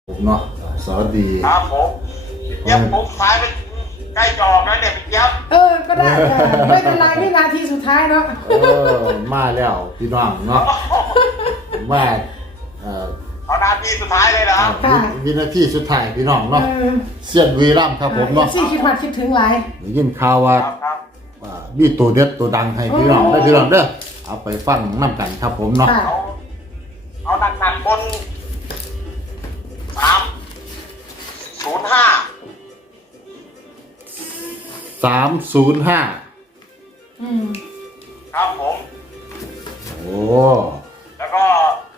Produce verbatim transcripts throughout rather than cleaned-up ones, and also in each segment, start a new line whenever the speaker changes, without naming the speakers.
ผมเนาะสวัสดี
ครับผมเยี่ยมผมท้ายเป็นใกล้จอกแล้วเนี่ยพี่เจี๊ยบ
เออก็ได้ไม่เป็นไรวินาทีสุดท้ายเนาะ
เออมาแล้วพี่น้องเนาะมาเอ่อ
เอานาทีสุดท้ายเลยนะ
วินาทีสุดท้ายพี่น้องเนาะเสียนวีรัมครับผมเนาะ
ซี่คิดว่าคิดถึงไร
ยินข่าวว่ามีตัวเด็ดตัวดังให้พี่น้องได้พี่น้องเด้อเอาไปฟังน้ำกันครับผมเนาะ
เอาเอาหนักหนักบนสามศูนย์ห้า
สามศูนย์ห้า
อืม
ครับผม
โอ้
แล้วก็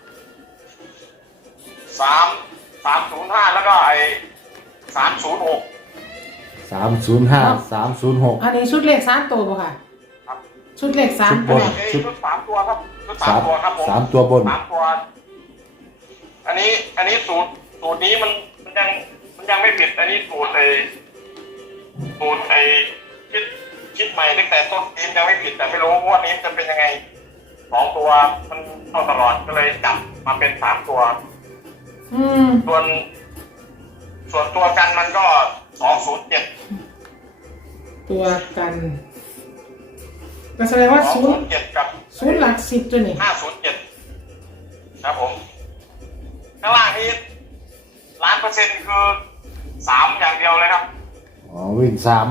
สามสามศูนย์ห้าแล้วก็ไอ้สามศูนย์หก
สามศูนย์ห้าสามศูนย์หก
อันนี้ชุดเลขสามตัวป่ะค่ะชุดเลขสาม
ตัว
ชุดสามตัวครับชุดสามตัวครับผม
สามตัวบน
สามตัวอันนี้อันนี้สูตรสูตรนี้มันมันยังมันยังไม่ผิดอันนี้สูตรไอ้สูตรไอ้คิดคิดใหม่ตั้งแต่ต้นทีมยังไม่ผิดแต่ไม่รู้ว่านี้จะเป็นยังไงสองตัวมันเข้าตลอดก็เลยจับมาเป็นสามตัว
อืม
ส่วนส่วนตัวกันมันก็สองศูนย์เจ็ด
ตัวกันก็แสดงว่าศูนย์
เจ็ดกับ
ศูนย์หลักสิบตัวนี่
ห้าศูนย์เจ็ดครับผมข้างล่างนี้ล้านเปอร์เซ็นต์คือสามอย่างเดียวเลยครับ
อ๋อวิ่งสาม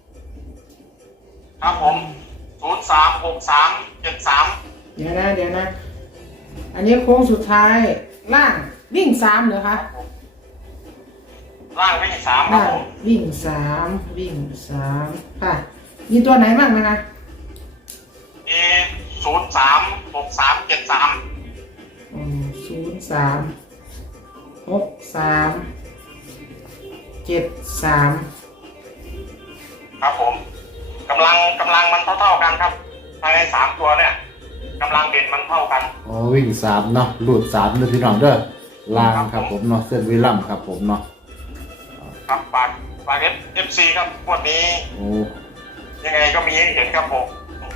ครับผมศูนย์สามหกสามเจ็ดสาม
เดี๋ยวนะเดี๋ยวนะอันนี้โค้งสุดท้ายล่างวิ่งสามเหรอคะ
ล่างวิ่งสามครับผม
วิ่งสามวิ่งสามค่ะมีตัวไหนบ้างนะคะ
เอศูนย์สามหกสามเจ็ดสาม
อืมศูนย์สามหกสามเจ็ดสาม
ครับผมกำลังกำลังมันเท่าเท่ากันครับภายในสามตัวเนี่ยกำลังเด่นมันเท่ากัน
อ๋อวิ่งสามเนาะหลุดสามเลยพี่น้องเด้อลางครับผมเนาะเส้นวิลัมครับผมเนาะ
ครับฝากฝากเอฟซีครับพวกนี้
โอ้
ยังไงก็มีให้เห็นครับผม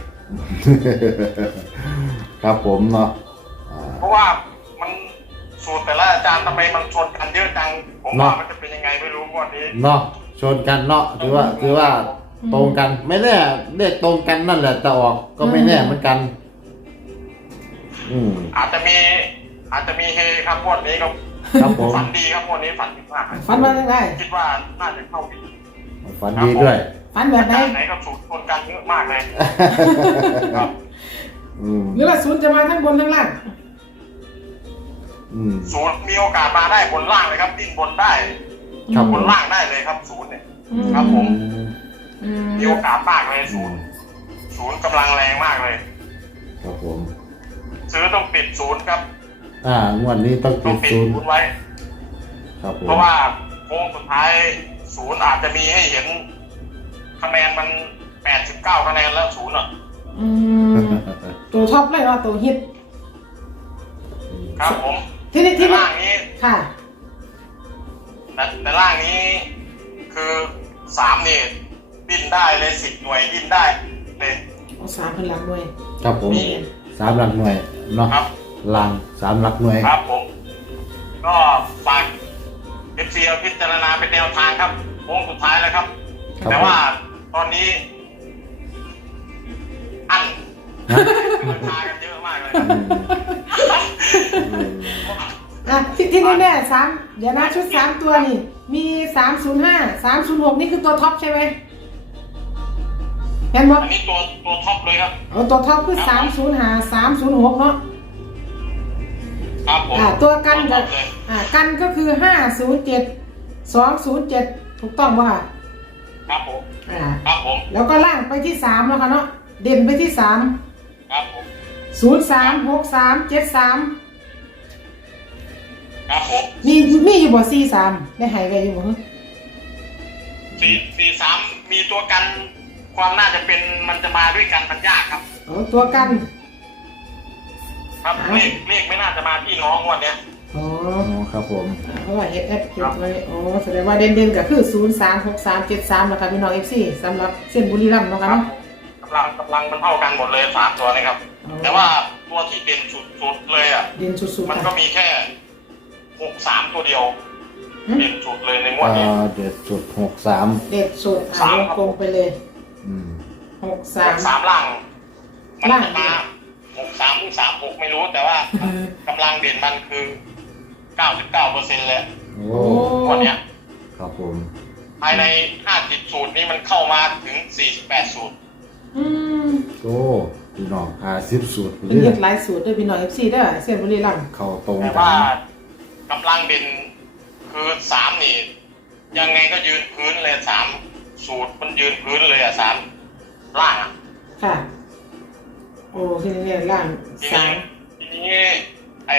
ครับผมเนาะ
เพราะว่ามันสูตรแต่ละอาจารย์ทำไมมันชนกันเยอะจังผมว่ามันจะเป็นยังไงไม่รู้วันนี้
เนาะชนกันเนาะถือว่าถือว่าตรงกันไม่แน่เลขตรงกันนั่นแหละแต่ออกก็ไม่แน่เหมือนกันอืม
อาจจะมีอาจจะมีเฮครับงวดนี้ก็
ครับผม
ฝันดีครับงวดนี้ฝันดีมาก
ฝันว่าไง
คิดว่าน่าจะเข้าดี
ฝันดีด้วย
ฝันแบบไหน
ไหนก็สูตรชนกันเยอะมากเลย
ครับ
หรือว่าศูนย์จะมาทั้งบนทั้งล่าง
ศูนย์มีโอกาสมาได้บนล่างเลยครับดิ้นบนได้บนล่างได้เลยครับศูนย์เนี่ยครับผมมีโอกาสมากเลยศูนย์ศูนย์กำลังแรงมากเลย
ครับผม
ซื้อต้องปิดศูนย์ครับ
อ่างวดนี้ต้องปิดศูนย์
ไว้
ครับผม
เพราะว่าโค้งสุดท้ายศูนย์อาจจะมีให้เห็นคะแนนมันแปดสิบเก้าคะแนนแล้วศูนย์อ่ะ
ตัวท็อปเลยว่าตัวฮิต
ครับผม
ที่นี่ที่
ล่างนี้
ค่ะ
แต่แต่ล่างนี้คือสามเนี่ยดิ้นได้เลยสิบหน่วยดิ้นได้เลย
เอาสามเป็นหลักหน่วย
ครับผมสามหลักหน่วยเนาะ
ครับ
ล่างสามหลักหน่วย
ครับผมก็ฝากเอฟซีพิจารณาเป็นแนวทางครับโค้งสุดท้ายแล้วครับแต่ว่าตอนนี้อันราคากันเยอะมากเลย
อ่ะที่ที่นี่แน่สามเดี๋ยวนะชุดสามตัวนี่มีสามศูนย์ห้าสามศูนย์หกนี่คือตัวท็อปใช่ไหมเห็นไหม
อันนี้ตัวตัวท็อปเลยครับ
เอาตัวท็อปคือสามศูนย์ห้าสามศูนย์หกเนาะ
ครับผม
อ่าตัวกันก็อ่ากันก็คือห้าศูนย์เจ็ดสองศูนย์เจ็ดถูกต้องป่ะ
ครับผม
อ่า
ครับผม
แล้วก็ล่างไปที่สามแล้วค่ะเนาะเด่นไปที่สาม
ครับผม
ศูนย์สามหกสามเจ็ดสาม
ครับผม
มีมีอยู่บ่สี่สามได้หายไปอยู่บ่
สี่สี่สามมีตัวกันความน่าจะเป็นมันจะมาด้วยกันมันยากครับ
อ๋อตัวกัน
ครับเลขเลขไม่น่าจะมาพี่น้องวันเนี้ย
อ๋อ
ครับผม
เพราะว่าเอฟเอฟจดไว้อ๋อแสดงว่าเด่นๆก็คือศูนย์สามหกสามเจ็ดสามนะคะพี่น้องเอฟซีสำหรับเส้นบุรีรัมย์เนาะครับ
กำลังกำลังมันเท่ากันหมดเลยสามตัวนี่ครับแต่ว่าตัวที่เด่นสุดๆเลยอ่ะ
เด่นสุดๆ
มันก็มีแค่หกสามตัวเดียวเด่นสุดเลยในงว
อ่
ดนี้
าเด็ดสุดหกสาม
เด็ดสุดอ่าวงกลมไปเลย
อืม
หก
สา
สาม
มสามล่าง มัน
ล่าง
จะมาหกสามหรือสามหกไม่รู้แต่ว่ากำลังเด่นมันคือเก้าสิบเก้าเปอร์เซ็นต์เลย
โอ้
งวดเนี้ย
ครับผม
ภายในห้าสิบสูตรนี้มันเข้ามาถึงสี่สิบแปดสูตร
อืม
โอ้พี่น้องหาสิบสูตร
เป็นเรียกหลายสูตรด้วยพี่น้องเอฟซีเด้อเส้นบุรีรัมย์
เข้าตรง
แต่
กั
ว่าน กำลังเด่นคือสามนี่ ยังไงก็ยืนพื้นเลยสามสูตรมันยืนพื้นเลยอ่ะสามล่างอ่ะ
ค่ะ โอ้ที่นี่ล่าง
ที
สา
นี้
ม
ทีนี้ไอ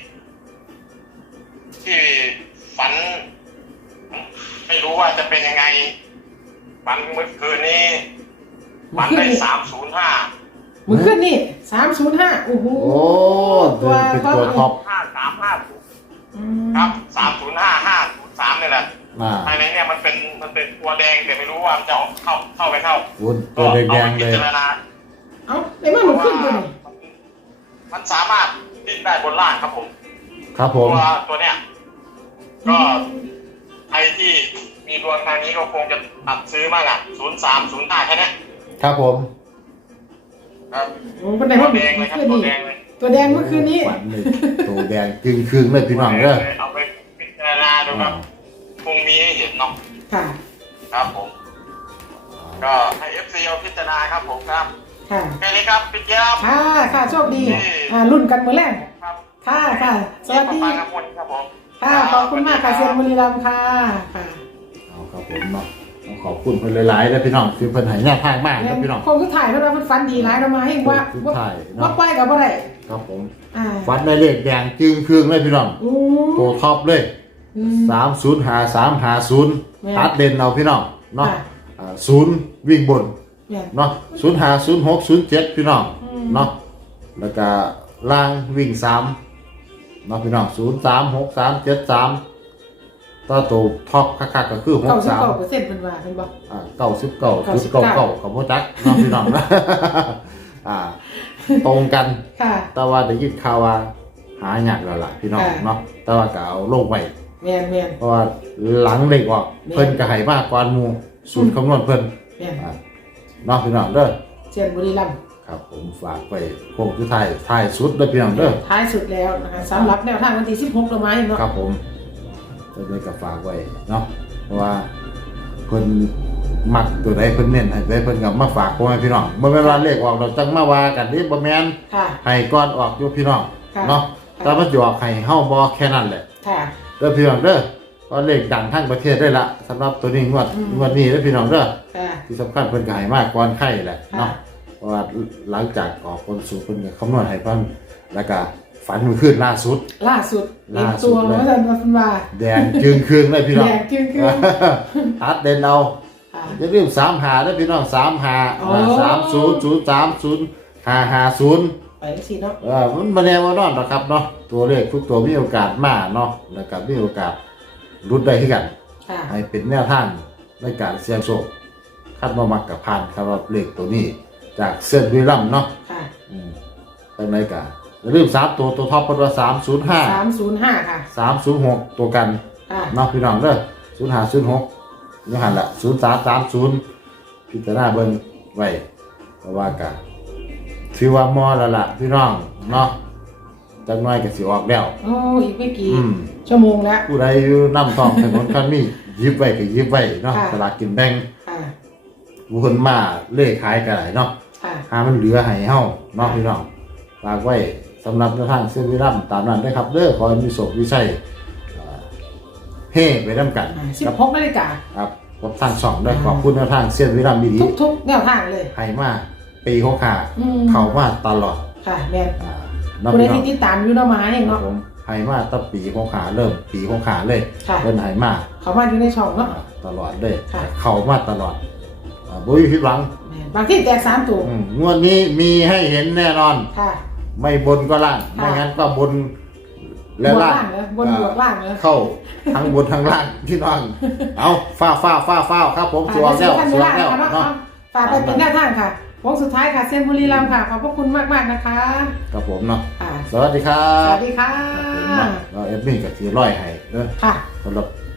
ที่ฝัน ไม่รู้ว่าจะเป็นยังไงฝันเมื่อคืนนี้ฝันได้สามศูนย์ห้า
มือขึ้นนี่สามศูนย์ห้าโอ้โห
โอ้เดินเป็นตัวท็อป
ห้าสามห้าศูนย์
อืม
ครับสามศูนย์ห้าห้าศูนย์สามนี่แหละ
อ่า
ภายในเนี่ยมันเป็นมันเป็นตัวแดงแต่ไม่รู้ว่ามันจะเข้าเข้าไปเข้า
โอ้ตัวแดงๆเลย
ก็อาไปพิจารณา
เอ้าไอ้มันมือขึ้นตัวนี่
มันสามารถดิ้นได้บนล่างครับผม
ครับผ
ตั
ม
วตัวเนี้ยก็ใครที่มีดวงทางนี้ก็คงจะตัดซื้อมากอ่ะศูนย์สามศูนย์ห้าแค่นี้
ครับผม
ครับ
โอ้คนใด
ตั
ว่าว
แด
มือง
เลยครับ
ขึ้น
ตัว
นี่
แดงเลย
ตัวแดงเมื่อคืนนี้
ฝันเลยตัวแดงจึงคืงเลยพี่น้องเด้อ
เอาไปพิจารณาดูครับคงมีให้เห็นเนาะ
ค่ะ
ครับผม ก็ให้เอฟซีเอาพิจารณาครับผมครับ
ค่ะ
แค่นี้ครับพี่เจี๊ยบ
ค่ะ ค่ะโชคดี อ่า รุ่นกันมือแรก
ครับ
ค่ะ ค่ะ สวัสดี
ปางกระพลครับผม
ค่ะ ขอบคุณมากค่ะเซียนบุรีรัมย์ค่ะ ค่ะ
เอาครับผมเนาะต้องขอบคุณเพิ่นหลายๆนะพี่น้องคือเพิ่นให้แนวทางมากนะพี่น้อง
คงคือถ่ายเพราะว่ามันฟันดีร้ายเรามาให้ว่า
คือถ่ายเนอะ
ว่าไปกับอะไร
ครับผม
อ่า
ฟันได้เลขแดงจึงคืงเลยพี่น้อง
อืม
ตัวท็อปเลย
อืม
สามศูนย์หาสามหาศูนย์
แม่น
ตัดเด่นเอาพี่น้องเนาะ
ค่ะ
อ่าศูนย์วิ่งบน
เนี่ย
เนาะศูนย์หาศูนย์หกศูนย์เจ็ดพี่น้อง
อืม
เนาะแล้วก็ล่างวิ่งสามเนาะพี่น้องศูนย์สามหกสามเจ็ดสามตัวตัวท็อปคักๆก็คือห
เก้าก สิบ
สาม
เก้าเปอร์เซ็นต์เป็นว่าเป็นบอก
อ่าเก้าสิบเก้าจุดเก้าเก้ากับโมจักเนาะพี่น้องนะ อ่า ตรงกัน
ค่ะ
แต่ว่าได้ยินข่าวว่าหายากแล้วล่ะพี่น้อง
ค่ะ
เนาะแต่ว่าก็เอาลงไว้
แมนแมน
เพราะว่าหลังเล็กออก
แม่น
เพิ่นก็ให้มากกว่าหมู่ศูนย์คำนวณเพิ่น
แมน
อ่าเนาะพี่น้องเด้อ
เซียนบุรีรัมย์
ครับผมฝากไปโค้งสุดท้ายท้ายสุดเด้อพี่น้องเด้อ
ท้ายสุดแล้วนะคะสำหรับแนวทางวันที่สิบหกเรามาเนาะ
ครับผมจะได้กับฝากไว้เนาะเพราะว่าเพิ่นมักตัวใดเพิ่นเน้นให้ได้เพิ่นก็มาฝากพ่อแม่พี่น้องบ่แม่นว่าเลขออกเราจังมาว่ากันนี่บ่แม่น
ค่ะ
ให้ก่อนออกอยู่พี่น้อง
ค่ะ
เนาะ
ค่ะ
แต่มันสิออกให้เฮาบ่แค่นั้นแหละ
ค่ะ
เด้อพี่น้องเด้อก็เลขดังทั้งประเทศได้ละสำหรับตัวนี้งวด
อืม
งวดนี้เด้อพี่น้องเด้อ
ค่ะ
ที่สำคัญเพิ่นก็ให้มากก่อนไข่แหละ
ค่ะ
เนาะเพราะว่าหลังจากออกคนสู่เพิ่นก็คำนวณให้เพิ่นแล้วก็ฝันเมื่อคืนล่าสุด
ล่าสุดเห็น
ล่าสุ
ตั
ด
ว
เลย
ว่าจะมาเป็นว่า
แดงจึงคืนเลยพี่น้อง
แดงจึงคืน
ตัดเด่นเอา
ค่ะ
อย่าลืมสามหาเด้อพี่น้องสามหา
โอ้
สามศูนย์ศูนย์สามศูนย์ห้าห้าศูนย์
ไปสิเนาะ
เออมันมาแน่มานอนหรอกครับเนาะตัวเลขทุกตัวมีโอกาสมาเนาะแล้วก็มีโอกาสรุดได้ที่กัน
ค่ะ
ให้เป็นแนวทางในการเสี่ยงโชคคาดว่ามักกับผ่านครับว่าเลขตัวนี้ จากเส้นวิลัมย์เนาะ
ค่ะ
อืมตั้งไหนกันอย่าลืมสามตัวตัวท็อปเป็นว่าสามศูนย์ห้า
สามศูนย์ห้าค่ะ
สามศูนย์หกตัวกัน
ค่ะ
เนาะพี่น้องเด้อศูนย์ห้าศูนย์หกนี่หันละศูนย์สามสามศูนย์พิจารณาเบิ่งไว้เพราะว่ากันถือว่ามอแล้วล่ะพี่น้องเนาะจักหน้อยก็สิออกแล้ว
โอ้อีกไม่กี่
อืม
ชั่วโมงแล้ว
ผู้ใดอยู่นำท้องถนนคันนี้หยิบไว้ก็หยิบไว้เนาะ
ค่ะ
สลากกินแบ่ง
ค่ะ
ผู้คนมาเลขขายกันหลายเนาะ
ค่ะ
หามันเหลือให้เฮาเนาะพี่น้องฝากไว้สำหรับแนวทางเส้นวิรัมตามนั้นได้อครับเด้อขอให้มีโชคมีชัยเอ่อเฮ้ไปนํกัน
สิบ
กับ
หกนาฬิกา
ครับกับทางช่องด้วยขอบคุณแนวทางเส้นวิรัมดี
ทุกๆแนวทางเลย
ๆให้มาปีหกห้า
อืม
เข้ามาตลอด
ค่ะแม่น
อ่าเนาะ
คุณ
พี่
ได้
น้อง
ที่ติดตามอยู่เนาะมาเอง
ครับ
เนาะ
ผมให้มาตั้งปีหกห้าเริ่มปีหกห้าเลย
ค่ะ
เพิ่นให้มา
เขามาอยู่ในช่องเนาะ
ตลอดเลย
ค่ะ
เข้ามาตลอดอ่าบ่มีผิดหวัง
แม่นบางที่แตกสามตัว
อืมงวดนี้มีให้เห็นแน่นอน
ค่ะ
ไม่บนก็ล่าง
ค่ะ
ไม่งั้นก็บนและ
บวก
ล่าง
ล่างเนอะบนบวกล่างเนอะ
เข้าทั้งบนทั้งล่างที่น้อง เอาฟ้าฟ้าฟ้าฟ้าครับผมสวมแล้ว
ค่ะ
สวมแล้ว
เนาะ
เนาะ
ฝากไปเป็นแนวทางค่ะวงสุดท้ายค่ะเซียนบุรีรัมย์ค่ะ ขอบพระคุณมากมากๆนะคะ
ครับผมเนาะ
ค่ะ
สวัสดีครั
ส
บ
วัสดีค่ะ
ครับผมเนาะเราเอฟมี่กับสีร้อยให้เด้อ
ค่ะ
สำหรับ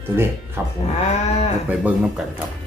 ตัวเลขครับผม
อ่า
ไปเบิ่งน้ำกันครับ